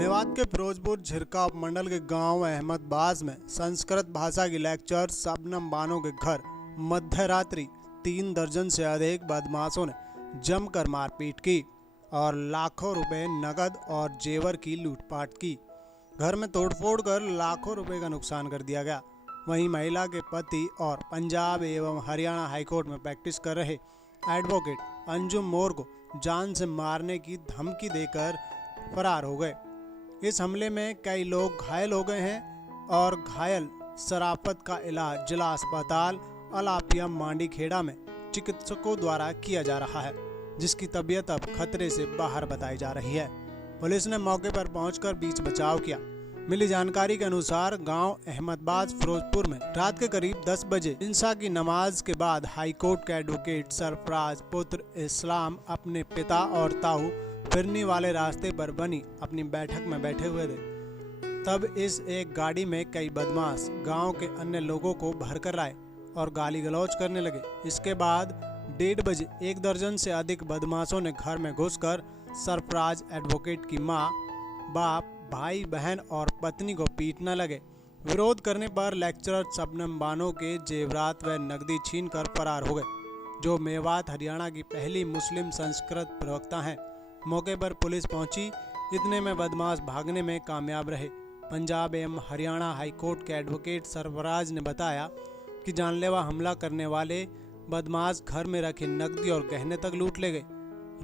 मेवात के फिरोजपुर झिरका उपमंडल के गांव अहमदबाज में संस्कृत भाषा की लेक्चर शबनम बानो के घर मध्य रात्रि 3 दर्जन से अधिक बदमाशों ने जमकर मारपीट की और लाखों रुपए नकद और जेवर की लूटपाट की। घर में तोड़फोड़ कर लाखों रुपए का नुकसान कर दिया गया। वहीं महिला के पति और पंजाब एवं हरियाणा हाईकोर्ट में प्रैक्टिस कर रहे एडवोकेट अंजुम मोर को जान से मारने की धमकी देकर फरार हो गए। इस हमले में कई लोग घायल हो गए हैं और घायल शराफत का इलाज जिला अस्पताल अलापिया मांडीखेड़ा में चिकित्सकों द्वारा किया जा रहा है, जिसकी तबीयत अब खतरे से बाहर बताई जा रही है। पुलिस ने मौके पर पहुंचकर बीच बचाव किया। मिली जानकारी के अनुसार गांव अहमदबाज फिरोजपुर में रात के करीब 10 बजे इंसा की नमाज के बाद हाईकोर्ट के एडवोकेट सरफराज पुत्र इस्लाम अपने पिता और ताऊ फिरनी वाले रास्ते पर बनी अपनी बैठक में बैठे हुए थे। तब इस एक गाड़ी में कई बदमाश गांव के अन्य लोगों को भरकर आए और गाली गलौज करने लगे। इसके बाद 1:30 बजे 1 दर्जन से अधिक बदमाशों ने घर में घुसकर सरफराज एडवोकेट की मां, बाप, भाई बहन और पत्नी को पीटने लगे। विरोध करने पर लेक्चरर शबनम बानो के जेवरात व नकदी छीनकर फरार हो गए, जो मेवात हरियाणा की पहली मुस्लिम संस्कृत प्रवक्ता हैं। मौके पर पुलिस पहुंची। इतने में बदमाश भागने में कामयाब रहे। पंजाब एवं हरियाणा हाईकोर्ट के एडवोकेट सरफराज ने बताया कि जानलेवा हमला करने वाले बदमाश घर में रखे नकदी और गहने तक लूट ले गए।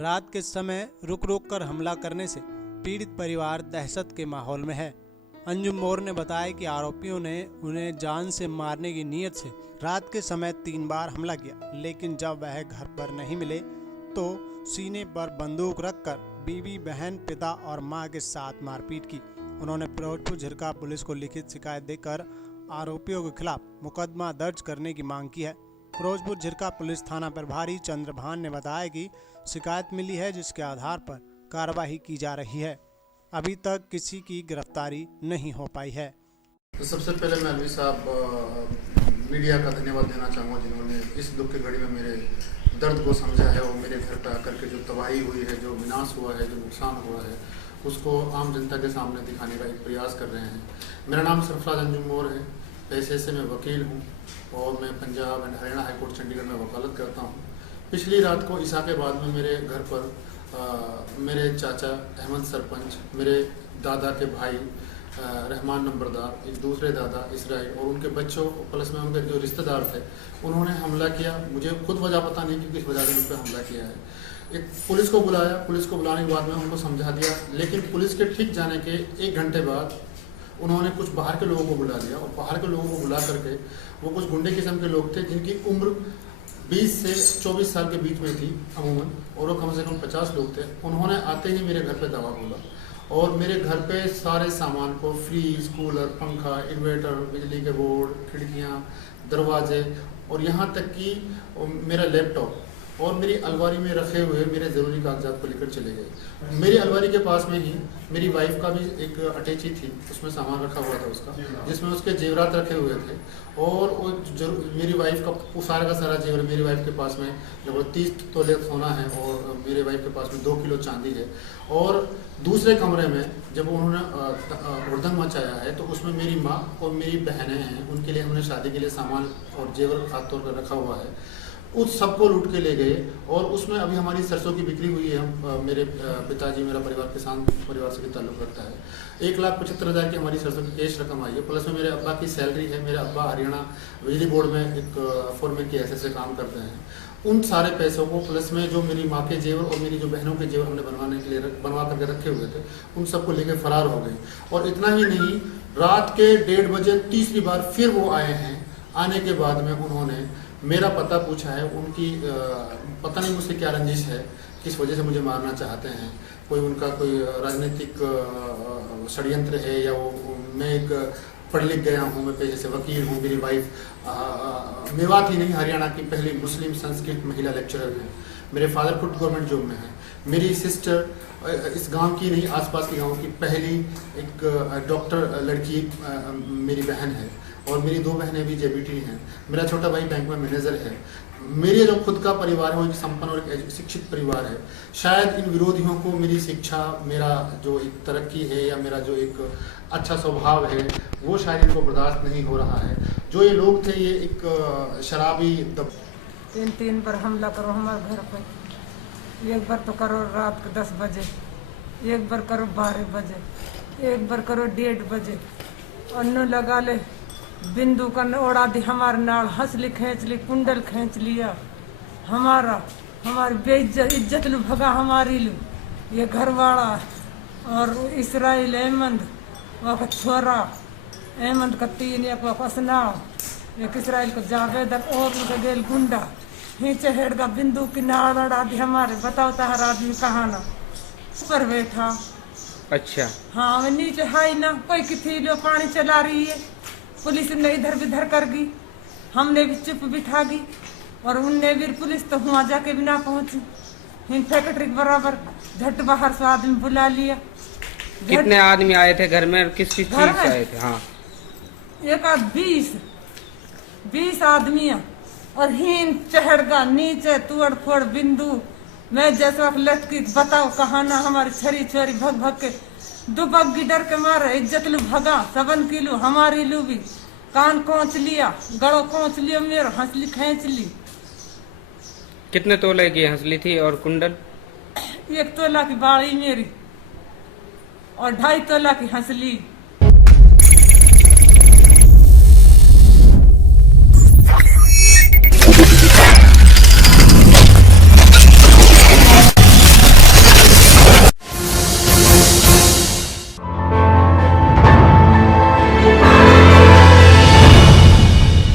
रात के समय रुक कर हमला करने से पीड़ित परिवार दहशत के माहौल में है। अंजुम मोर ने बताया कि आरोपियों ने उन्हें जान से मारने की नीयत से रात के समय 3 बार हमला किया, लेकिन जब वह घर पर नहीं मिले तो सीने पर बंदूक रखकर बीवी, बहन, पिता और मां के साथ मारपीट की। उन्होंने फिरोजपुर झिरका पुलिस को लिखित शिकायत देकर आरोपियों के खिलाफ मुकदमा दर्ज करने की मांग की है। फिरोजपुर झिरका पुलिस थाना प्रभारी चंद्रभान ने बताया कि शिकायत मिली है, जिसके आधार पर कार्रवाई की जा रही है। अभी तक किसी की गिरफ्तारी नहीं हो पाई है। तो सबसे पहले मैं अलवी साहब मीडिया का धन्यवाद देना चाहूँगा, जिन्होंने इस दुख की घड़ी में मेरे दर्द को समझा है और मेरे घर पर आकर के जो तबाही हुई है, जो विनाश हुआ है, जो नुकसान हुआ है, उसको आम जनता के सामने दिखाने का एक प्रयास कर रहे हैं। मेरा नाम सरफराज अंजुम मोर है। पैसे से मैं वकील हूँ और मैं पंजाब एंड हरियाणा हाईकोर्ट चंडीगढ़ में वकालत करता हूँ। पिछली रात को ईसा के बाद में मेरे घर पर मेरे चाचा अहमद सरपंच, मेरे दादा के भाई रहमान नंबरदार, एक दूसरे दादा इसराइल और उनके बच्चों प्लस में उनके जो रिश्तेदार थे, उन्होंने हमला किया। मुझे खुद वजह पता नहीं कि किस वजह से उन पर हमला किया है। एक पुलिस को बुलाया। पुलिस को बुलाने के बाद में उनको समझा दिया, लेकिन पुलिस के ठीक जाने के 1 घंटे बाद उन्होंने कुछ बाहर के लोगों को बुला लिया और बाहर के लोगों को बुला करके, वो कुछ गुंडे किस्म के लोग थे जिनकी उम्र 20 से 24 साल के बीच में थी अमूमन, और वो कम से कम 50 लोग थे। उन्होंने आते ही मेरे घर पे दवा बोला और मेरे घर पे सारे सामान को, फ्रीज, कूलर, पंखा, इन्वर्टर, बिजली के बोर्ड, खिड़कियाँ, दरवाजे और यहाँ तक कि मेरा लैपटॉप और मेरी अलमारी में रखे हुए मेरे ज़रूरी कागजात को लेकर चले गए। मेरी अलमारी के पास में ही मेरी वाइफ का भी एक अटैची थी, उसमें सामान रखा हुआ था उसका, जिसमें उसके जेवरात रखे हुए थे। और वो मेरी वाइफ का सारा जेवर मेरी वाइफ के पास में लगभग 30 तोले सोना है और मेरे वाइफ के पास में 2 किलो चांदी है। और दूसरे कमरे में जब उन्होंने हुड़दंग मचाया है तो उसमें मेरी माँ और मेरी बहनें हैं, उनके लिए हमने शादी के लिए सामान और जेवर खास तौर पर रखा हुआ है। उस सबको लूट के ले गए और उसमें अभी हमारी सरसों की बिक्री हुई है। मेरे पिताजी, मेरा परिवार किसान परिवार से भी ताल्लुक़ रखता है। 1,75,000 की हमारी सरसों की कैश रकम आई है। प्लस में मेरे अब्बा की सैलरी है। मेरे अब्बा हरियाणा बिजली बोर्ड में एक फोरमैन की हैसियत से काम करते हैं। उन सारे पैसों को प्लस में जो मेरी माँ के जेवर और मेरी जो बहनों के जेवर हमने बनवा करके रखे हुए थे, उन सबको लेके फरार हो गए। और इतना ही नहीं, रात के 1:30 बजे तीसरी बार फिर वो आए हैं। आने के बाद में उन्होंने मेरा पता पूछा है। उनकी पता नहीं मुझसे क्या रंजिश है, किस वजह से मुझे मारना चाहते हैं। कोई उनका कोई राजनीतिक षड्यंत्र है या वो मैं एक पढ़ लिख गया हूँ, मैं पेशे से वकील हूँ। मेरी वाइफ मेवात ही नहीं हरियाणा की पहली मुस्लिम संस्कृत महिला लेक्चरर है। मेरे फादर खुद गवर्नमेंट जॉब में है। मेरी सिस्टर इस गांव की नहीं, आसपास के गांव की पहली एक डॉक्टर लड़की मेरी बहन है और मेरी 2 बहनें भी जेबीटी हैं। मेरा छोटा भाई बैंक में मैनेजर है। मेरे जो खुद का परिवार है वो एक संपन्न और एक शिक्षित परिवार है। शायद इन विरोधियों को मेरी शिक्षा, मेरा जो एक तरक्की है या मेरा जो एक अच्छा स्वभाव है वो शायद इनको बर्दाश्त नहीं हो रहा है। जो ये लोग थे ये एक शराबी तीन बार हमला करो हमारे घर पर। एक बार तो करो रात के 10 बजे, एक बार करो 12 बजे, एक बार करो 1:30 बजे। अन्नू लगा ले बिंदु का ओढ़ा दी हमारे नाल, हंसली खींच ली, कुंडल खींच लिया हमारा, हमारी बेइज्जत इज्जत लू भगा हमारी लू। ये घर वाला और इसराइल अहमद वह छोरा अहमद का 3, एक वह असना, एक इसराइल को जावेद और उनका गेल गुंडा नीचे हेड का बिंदु की नाड़ अड़ा दी हमारे। बताओ तार आदमी कहाँ ना ऊपर बैठा। अच्छा हाँ वो नीचे हाई ना कोई किसी लो पानी चला रही है, पुलिस ने इधर बिधर कर गई, हमने भी चुप बिठा गई और उनने भी पुलिस तो वहाँ जाके भी ना पहुंची। फैक्ट्री के बराबर झट बाहर से आदमी बुला लिया। कितने आदमी आए थे घर में और किस चीज से आए थे? हाँ एक 20 आदमियां और हीन चढ़गा नीचे तुअड़ फोड़ बिंदु। मैं जैसा लटकी बताओ कहा ना हमारी छरी छोरी भग भग के दुबग्गी डर के मारे इज्जत लू भगा। 7 किलो हमारी लू भी कान कोंच लिया, गड़ो कोंच लिया, मेरे हंसली खींच ली। कितने तोले की हंसली थी और कुंडल? 1 तोला की बाड़ी मेरी और 2.5 तोला की हंसली।